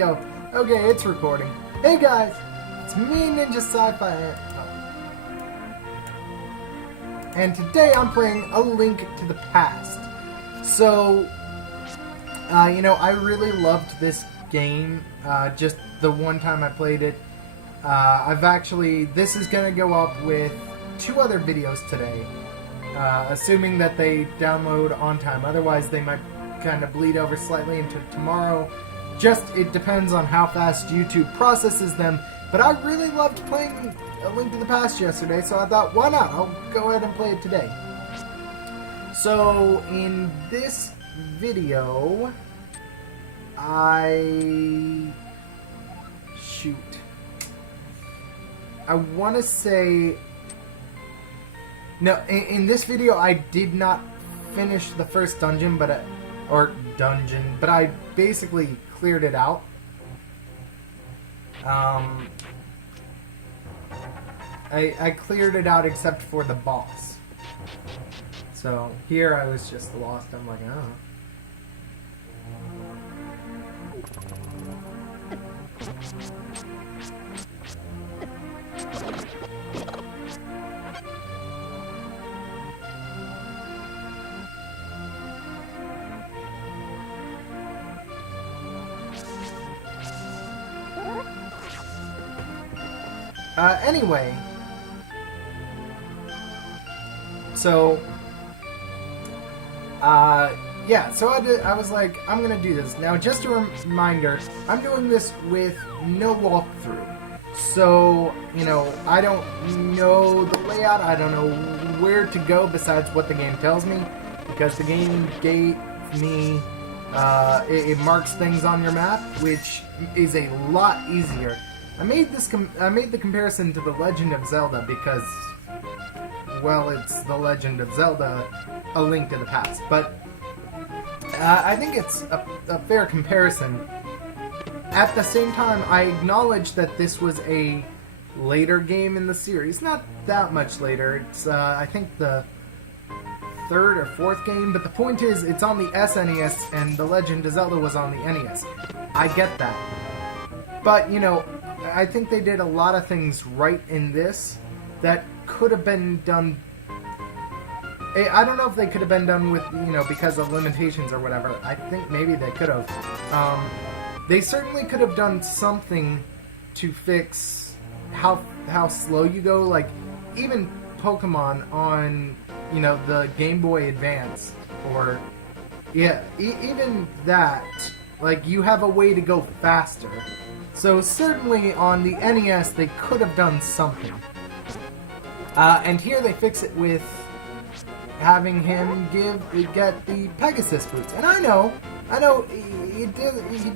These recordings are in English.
go. Okay, it's recording. Hey guys, it's me, Ninja Sci-Fi, and today I'm playing A Link to the Past. So, you know, I really loved this game, just the one time I played it. This is going to go up with 2 other videos today, assuming that they download on time. Otherwise, they might kind of bleed over slightly into tomorrow. It depends on how fast YouTube processes them. But I really loved playing A Link to the Past yesterday, so I thought, why not? I'll go ahead and play it today. So, in this video, I want to say... No, in this video, I did not finish the first dungeon, but I basically cleared it out. I cleared it out except for the boss. So here I was just lost. I'm like, oh. Anyway, so, yeah, so I was like, I'm gonna do this. Now, just a reminder, I'm doing this with no walkthrough. So, you know, I don't know the layout, I don't know where to go besides what the game tells me, because the game gave me, it marks things on your map, which is a lot easier. I made the comparison to The Legend of Zelda because, well, it's The Legend of Zelda, A Link to the Past. But I think it's a fair comparison. At the same time, I acknowledge that this was a later game in the series. Not that much later. It's, I think, the 3rd or 4th game. But the point is, it's on the SNES, and The Legend of Zelda was on the NES. I get that. But, you know, I think they did a lot of things right in this that could have been done. I don't know if they could have been done with, you know, because of limitations or whatever. I think maybe they could have. They certainly could have done something to fix how slow you go. Like, even Pokemon on, you know, the Game Boy Advance, or, yeah, even that, like, you have a way to go faster. So certainly on the NES they could have done something. And here they fix it with having him get the Pegasus boots. And I know he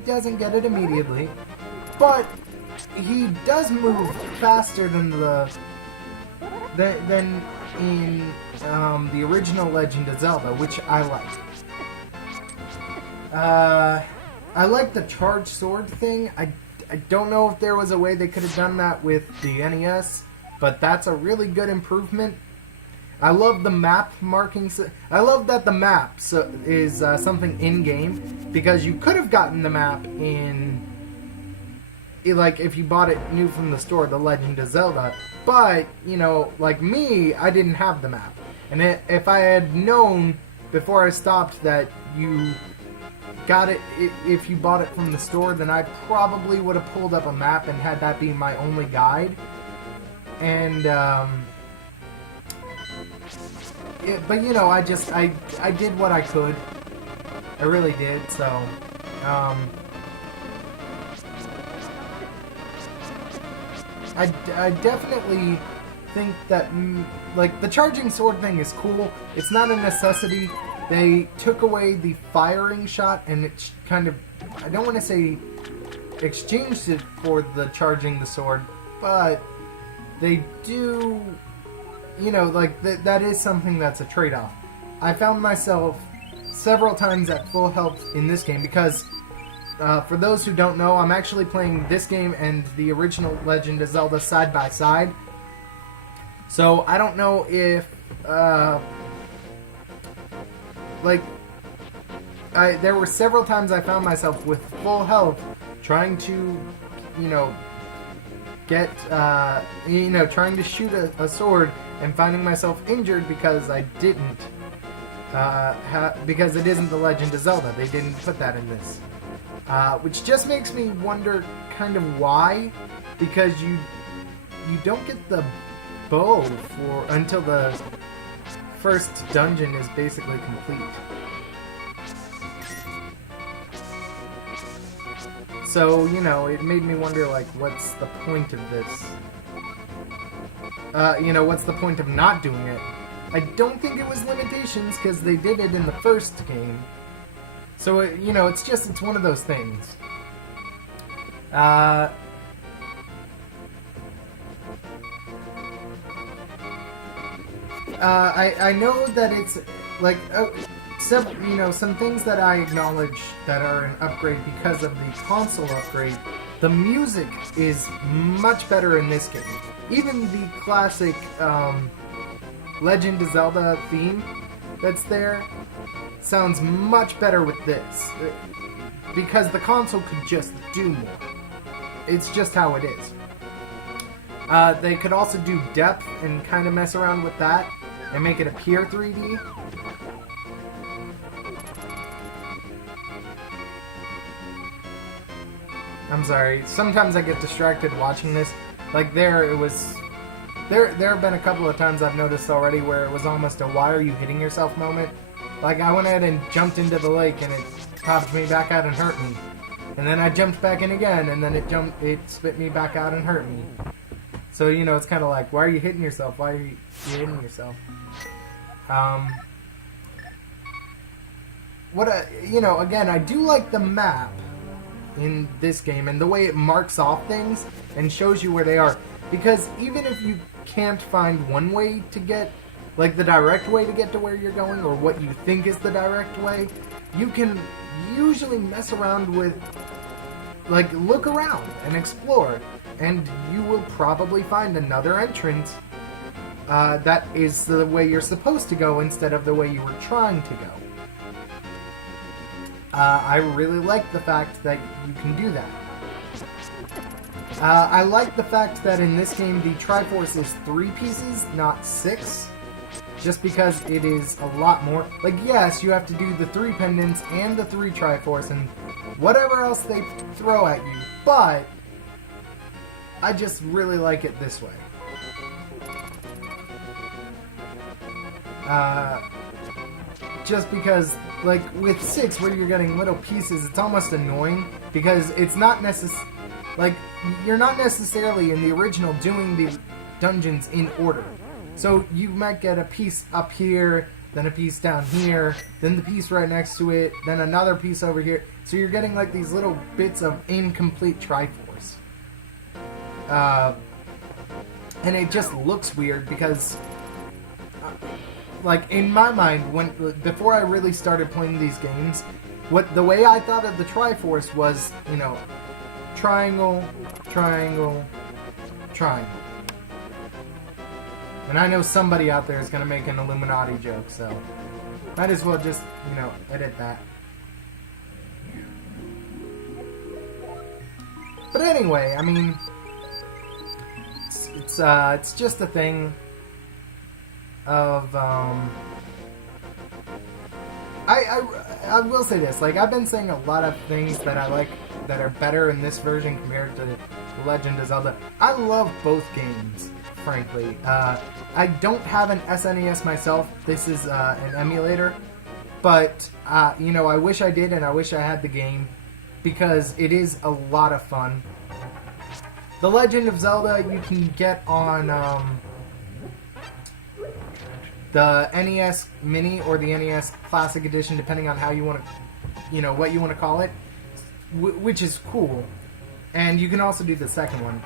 doesn't get it immediately, but he does move faster than in the original Legend of Zelda, which I like. I like the charge sword thing. I don't know if there was a way they could have done that with the NES, but that's a really good improvement. I love the map markings. I love that the map is something in-game, because you could have gotten the map like, if you bought it new from the store, The Legend of Zelda, but, you know, like me, I didn't have the map. And if I had known before I stopped that you got it, if you bought it from the store, then I probably would have pulled up a map and had that be my only guide. And, but you know, I did what I could. I really did, so, I definitely think that, like, the charging sword thing is cool. It's not a necessity. They took away the firing shot, and it's kind of, I don't want to say exchanged it for the charging the sword, but they do, you know, like, that is something that's a trade-off. I found myself several times at full health in this game, because, for those who don't know, I'm actually playing this game and the original Legend of Zelda side by side. So, I don't know if, like, there were several times I found myself with full health trying to, you know, trying to shoot a sword and finding myself injured because I didn't, because it isn't the Legend of Zelda. They didn't put that in this. Which just makes me wonder kind of why, because you don't get the bow until the first dungeon is basically complete. So, you know, it made me wonder, like, what's the point of this? What's the point of not doing it? I don't think it was limitations, because they did it in the first game. So, it's one of those things. I know that it's, like, some things that I acknowledge that are an upgrade because of the console upgrade. The music is much better in this game. Even the classic Legend of Zelda theme that's there sounds much better with this. Because the console could just do more. It's just how it is. They could also do depth and kind of mess around with that and make it appear 3D. I'm sorry. Sometimes I get distracted watching this. Like there have been a couple of times I've noticed already where it was almost a "why are you hitting yourself" moment. Like I went ahead and jumped into the lake and it popped me back out and hurt me. And then I jumped back in again and then it spit me back out and hurt me. So, it's kind of like, why are you hitting yourself? Why are you hitting yourself? Again, I do like the map in this game and the way it marks off things and shows you where they are. Because even if you can't find one way to get, like the direct way to get to where you're going or what you think is the direct way, you can usually mess around with, like, look around and explore. And you will probably find another entrance that is the way you're supposed to go instead of the way you were trying to go. I really like the fact that you can do that. I like the fact that in this game the Triforce is 3 pieces, not 6. Just because it is a lot more. Like, yes, you have to do the 3 pendants and the 3 Triforce and whatever else they throw at you, but I just really like it this way. Just because, like, with 6, where you're getting little pieces, it's almost annoying, because it's not you're not necessarily in the original doing the dungeons in order. So you might get a piece up here, then a piece down here, then the piece right next to it, then another piece over here. So you're getting, like, these little bits of incomplete Triforce. And it just looks weird because, like, in my mind, before I really started playing these games, the way I thought of the Triforce was, triangle, triangle, triangle. And I know somebody out there is going to make an Illuminati joke, so might as well just, edit that. But anyway, I mean, it's just a thing of, I will say this, like, I've been saying a lot of things that I like that are better in this version compared to Legend of Zelda. I love both games, frankly. I don't have an SNES myself. This is an emulator. But, I wish I did, and I wish I had the game, because it is a lot of fun. The Legend of Zelda you can get on the NES Mini or the NES Classic Edition, depending on how you want to, what you want to call it, which is cool. And you can also do the second one.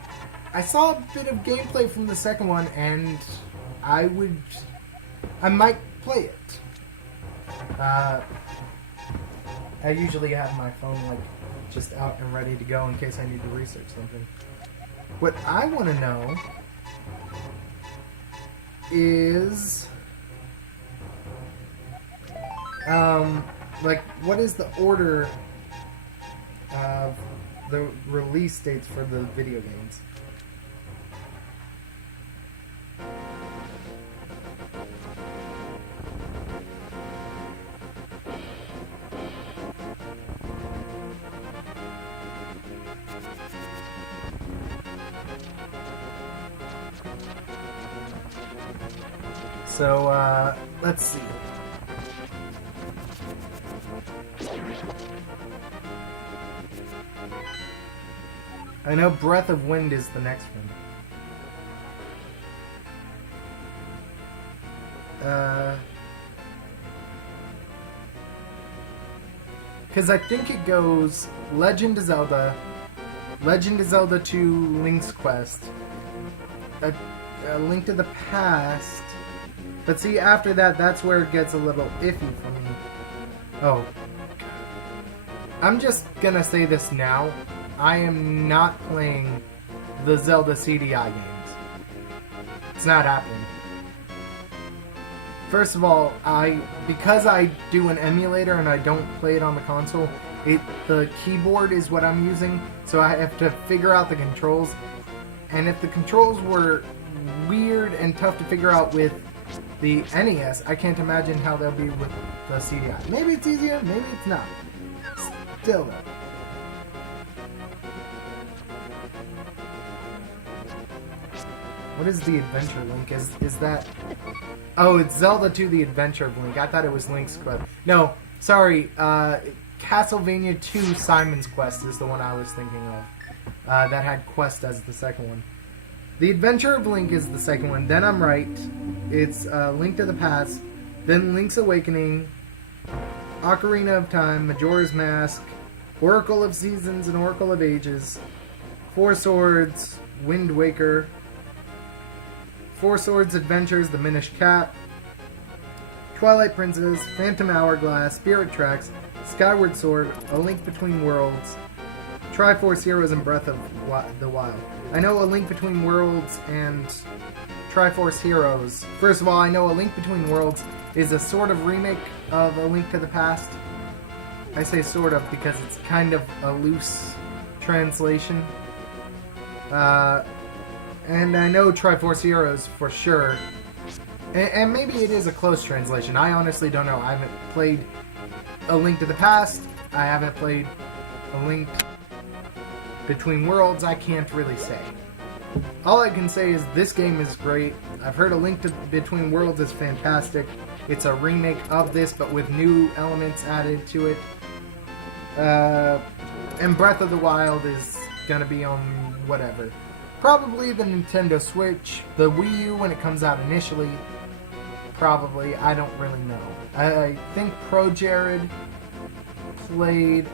I saw a bit of gameplay from the second one, and I might play it. I usually have my phone, like, just out and ready to go in case I need to research something. What I want to know is, like, what is the order of the release dates for the video games. So, let's see. I know Breath of Wind is the next one. Because I think it goes Legend of Zelda, Legend of Zelda 2 Link's Quest, a Link to the Past. But see, after that, that's where it gets a little iffy for me. Oh. I'm just gonna say this now. I am not playing the Zelda CDI games. It's not happening. First of all, because I do an emulator and I don't play it on the console, the keyboard is what I'm using, so I have to figure out the controls. And if the controls were weird and tough to figure out with the NES, I can't imagine how they'll be with the CDI. Maybe it's easier, maybe it's not. Still though. What is the Adventure Link? Is that... Oh, it's Zelda 2 The Adventure of Link. I thought it was Link's Quest. No, sorry. Castlevania 2 Simon's Quest is the one I was thinking of. That had Quest as the second one. The Adventure of Link is the second one. Then I'm right. It's Link to the Past. Then Link's Awakening. Ocarina of Time. Majora's Mask. Oracle of Seasons and Oracle of Ages. Four Swords. Wind Waker. Four Swords Adventures, The Minish Cap, Twilight Princess, Phantom Hourglass, Spirit Tracks, Skyward Sword, A Link Between Worlds, Triforce Heroes, and Breath of the Wild. I know A Link Between Worlds and Triforce Heroes. First of all, I know A Link Between Worlds is a sort of remake of A Link to the Past. I say sort of because it's kind of a loose translation. And I know Triforce Heroes for sure. And maybe it is a close translation. I honestly don't know. I haven't played A Link to the Past. I haven't played A Link Between Worlds. I can't really say. All I can say is this game is great. I've heard A Link Between Worlds is fantastic. It's a remake of this, but with new elements added to it. And Breath of the Wild is gonna be on whatever. Probably the Nintendo Switch, the Wii U when it comes out initially. Probably, I don't really know. I think Pro Jared played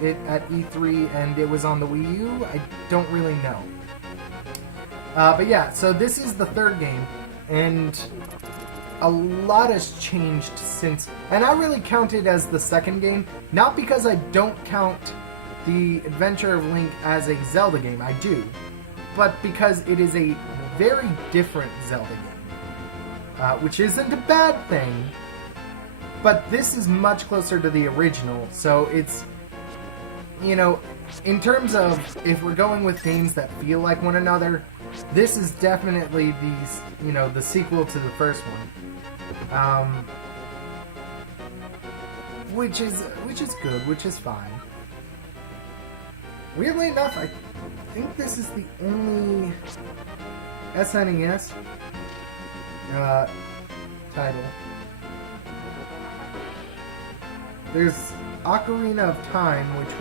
it at E3 and it was on the Wii U. I don't really know. But yeah, so this is the third game, and a lot has changed since. And I really count it as the second game, not because I don't count the Adventure of Link as a Zelda game. I do. But because it is a very different Zelda game. Which isn't a bad thing, but this is much closer to the original, so it's, you know, in terms of if we're going with games that feel like one another, this is definitely the sequel to the first one. Which is good, which is fine. Weirdly enough, I think this is the only SNES title. There's Ocarina of Time, which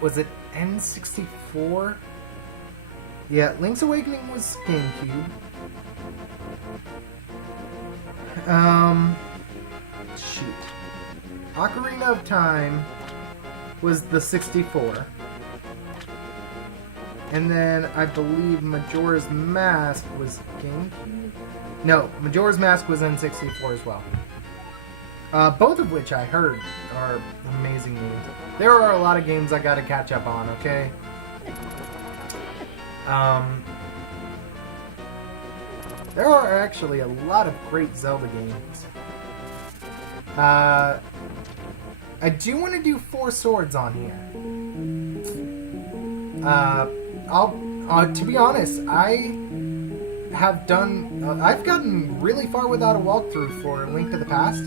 was it N64? Yeah, Link's Awakening was GameCube. Shoot. Ocarina of Time was the 64. And then I believe Majora's Mask was GameCube? No, Majora's Mask was N64 as well. Both of which I heard are amazing games. There are a lot of games I gotta catch up on, okay? There are actually a lot of great Zelda games. I do want to do 4 swords on here. To be honest, I've gotten really far without a walkthrough for Link to the Past,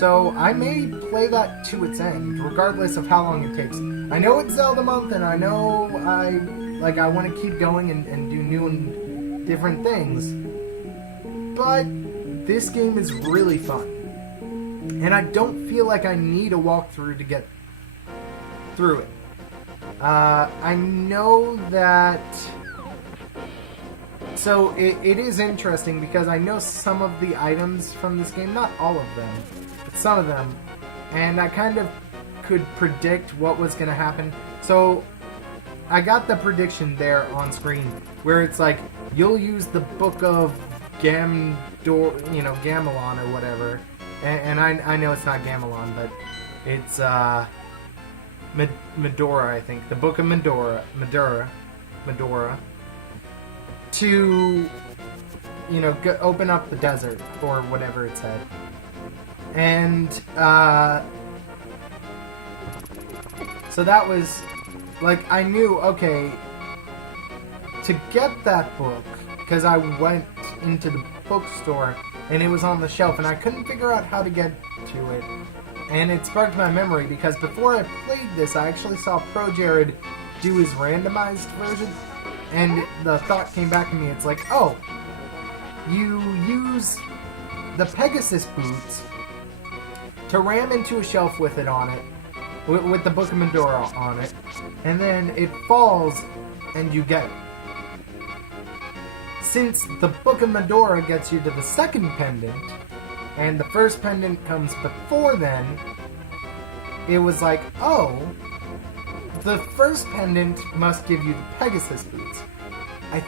so I may play that to its end, regardless of how long it takes. I know it's Zelda month, and I know I want to keep going and do new and different things, but this game is really fun, and I don't feel like I need a walkthrough to get through it. I know that... So, it is interesting because I know some of the items from this game, not all of them, but some of them, and I kind of could predict what was going to happen. So, I got the prediction there on screen, where it's like, you'll use the Book of Gamelon or whatever, and I know it's not Gamelon, but it's, Medora, I think. The Book of Medora, to, open up the desert, or whatever it said. And, so that was, like, I knew, okay, to get that book, because I went into the bookstore, and it was on the shelf, and I couldn't figure out how to get to it. And it sparked my memory, because before I played this, I actually saw Pro Jared do his randomized version, and the thought came back to me, it's like, oh, you use the Pegasus boots to ram into a shelf with it on it, with the Book of Medora on it, and then it falls, and you get it. Since the Book of Medora gets you to the second pendant, and the first pendant comes before then, it was like, oh, the first pendant must give you the Pegasus boots. I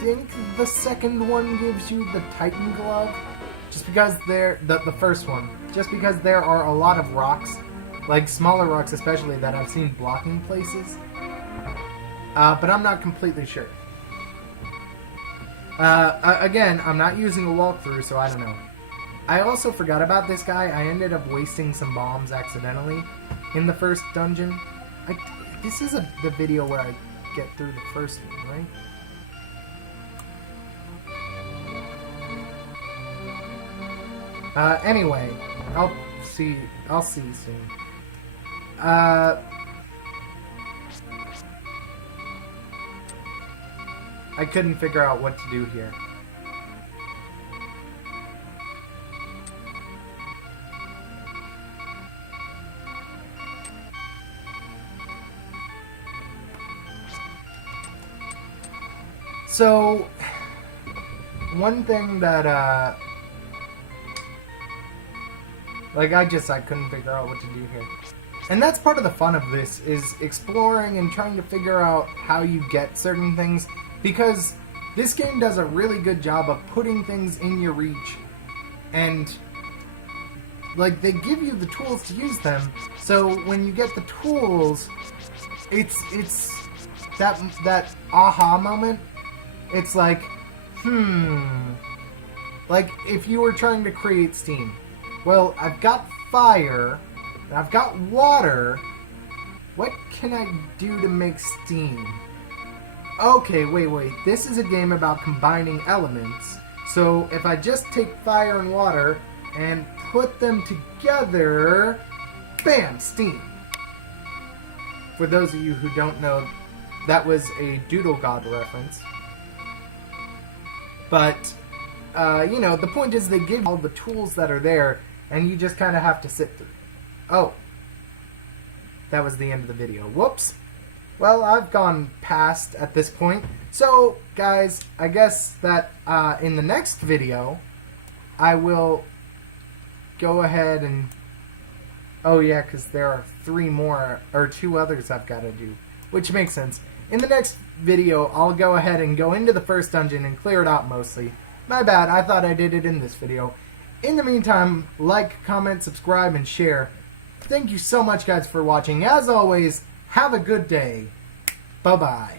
think the second one gives you the Titan glove, just because the first one, just because there are a lot of rocks, like smaller rocks especially, that I've seen blocking places, but I'm not completely sure. Again, I'm not using a walkthrough, so I don't know. I also forgot about this guy. I ended up wasting some bombs accidentally in the first dungeon. This is the video where I get through the first one, right? Anyway, I'll see you soon. I couldn't figure out what to do here. So, one thing that, I couldn't figure out what to do here. And that's part of the fun of this, is exploring and trying to figure out how you get certain things, because this game does a really good job of putting things in your reach, and, like, they give you the tools to use them, so when you get the tools, it's that aha moment. It's like, like, if you were trying to create steam. Well, I've got fire, and I've got water. What can I do to make steam? Okay, wait. This is a game about combining elements. So, if I just take fire and water and put them together, bam, steam. For those of you who don't know, that was a Doodle God reference. But, the point is they give you all the tools that are there, and you just kind of have to sit through. Oh. That was the end of the video. Whoops. Well, I've gone past at this point. So, guys, I guess that in the next video, I will go ahead and... Oh, yeah, because there are 3 more, or 2 others I've got to do, which makes sense. In the next video, I'll go ahead and go into the first dungeon and clear it out mostly. My bad, I thought I did it in this video. In the meantime, like, comment, subscribe, and share. Thank you so much, guys, for watching. As always, have a good day. Bye-bye.